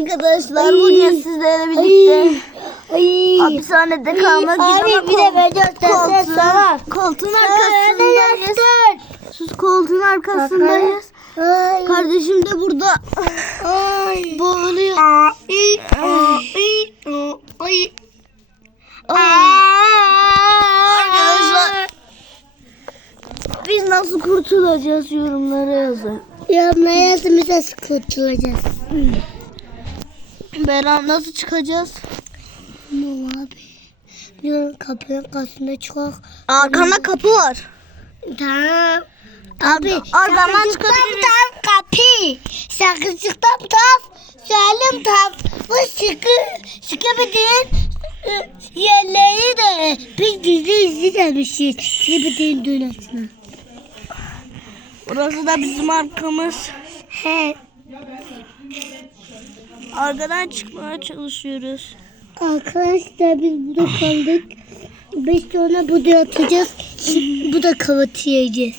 arkadaşlar bugün sizlerle birlikte Ay. hapishanede kalmak Abi gibi bir de ben göstersen sana. koltuğun arkasındayız. Sus koltuğun arkasındayız. Ay. Kardeşim de burada Ay. boğuluyor. Ay. Ay. Ay. Arkadaşlar biz nasıl kurtulacağız yorumlara yazın. Yorumlara yazın biz nasıl kurtulacağız. Beran nasıl çıkacağız? Tamam abi. Diyorum kapının karşısında çok. Arkanda kapı var. Tamam. Abi sakıncıktan çıkabiliriz. tam kapı. Sakıncıktan tam. Söylem tam. Bu sıkı bir değil. Yerleri de biz dizi izlemişiz. Libidin dünyasına. Burası da bizim arkamız. He. Arkadan çıkmaya çalışıyoruz. Arkadaşlar biz burada kaldık. Biz sonra burada atacağız. Bu da kavatı yiyeceğiz.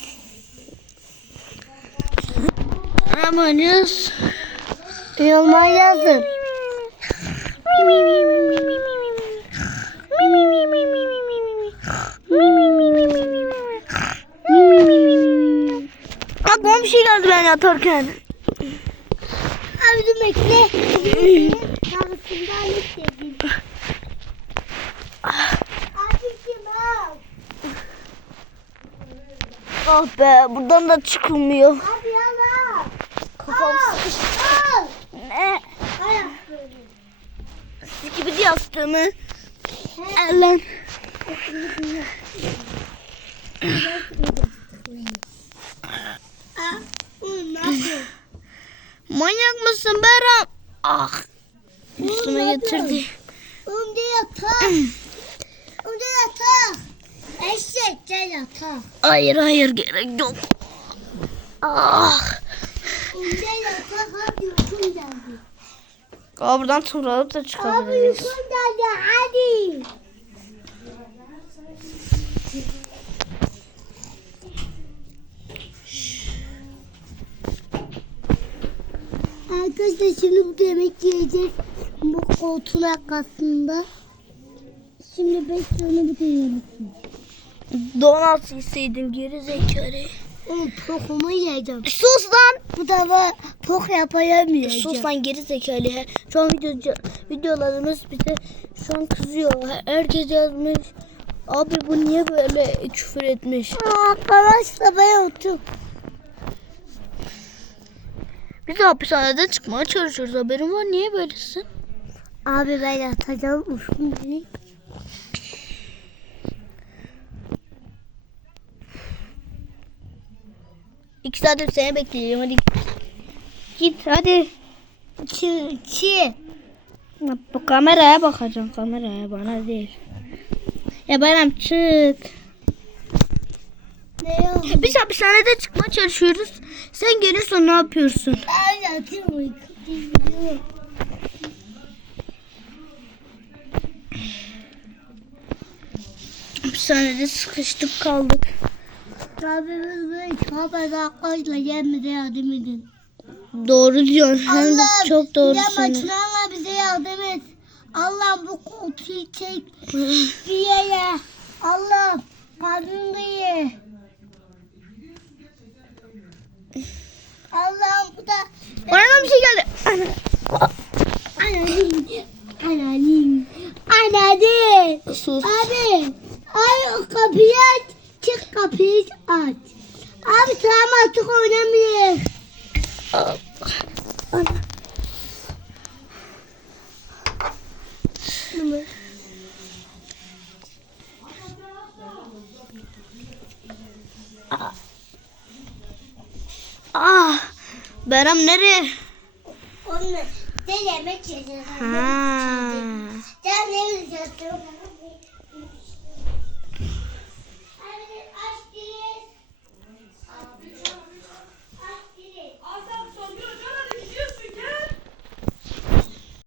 Yapacağız? Yorumlar yazın. Aklıma bir şey geldi ben yatarken. Bekle. Kavasından istedim. Ah be buradan da çıkılmıyor. Abi al al. Kafam sıkıştı. Al. Ne? Böyle. Sikibidi yastığımı. Ellen. Aa, oğlum ne yapıyorsun? Manyak mısın Beram? Ah. Üstüme getirdi. Oğlum de yatak. Oğlum de yatak. Eşek gel yatak. Hayır hayır gerek yok. Ah. Oğlum de yatak hadi uykun geldi. Aa, buradan tırmanıp da Abi çıkabiliriz. uykun geldi hadi. Arkadaşlar şimdi burada yemek yiyeceğiz. Bu koltuğun arkasında. Şimdi beş tane yiyeceğiz. Donat yeseydin geri zekalı. Oğlum pokumu yiyeceğim. Sus lan. Bu da var pok yapayamayacağım. Sus lan geri zekalı. Şu an video, videolarımız bize şu an kızıyor. Herkes yazmış. Abi bu niye böyle küfür etmiş? Arkadaşlar ben otur. Biz de hapishaneden çıkmaya çalışıyoruz. Haberin var niye böylesin? Abi ben yatacağım ufum beni. İki saattir seni bekliyorum. Hadi git. Git hadi. Çi, çi. Bu kameraya bakacağım. Kameraya bana değil. Ya Bayram çık. Ne? Biz hapishanede çıkmaya çalışıyoruz. Sen geliyorsun ne yapıyorsun? Ben yatayım uyku. Hapishanede sıkıştık kaldık. Böyle çok az arkadaşlar gelmede yardım edin. Doğru diyorsun. Hem de çok doğru ya söylüyorsun. maçlarla bize yardım et. Allah'ım bu koltuğu çek bir yere. Allah'ım karnını ye. Allah'ım bu da Bana Anneannem. Anneannem. Sus. Abi. Ay kapıyı aç. Çık kapıyı aç. Abi tamam artık oynamayayım. Ah. Beram nereye? Onu de yemek yiyeceğiz. Ha. Ne yiyeceksin?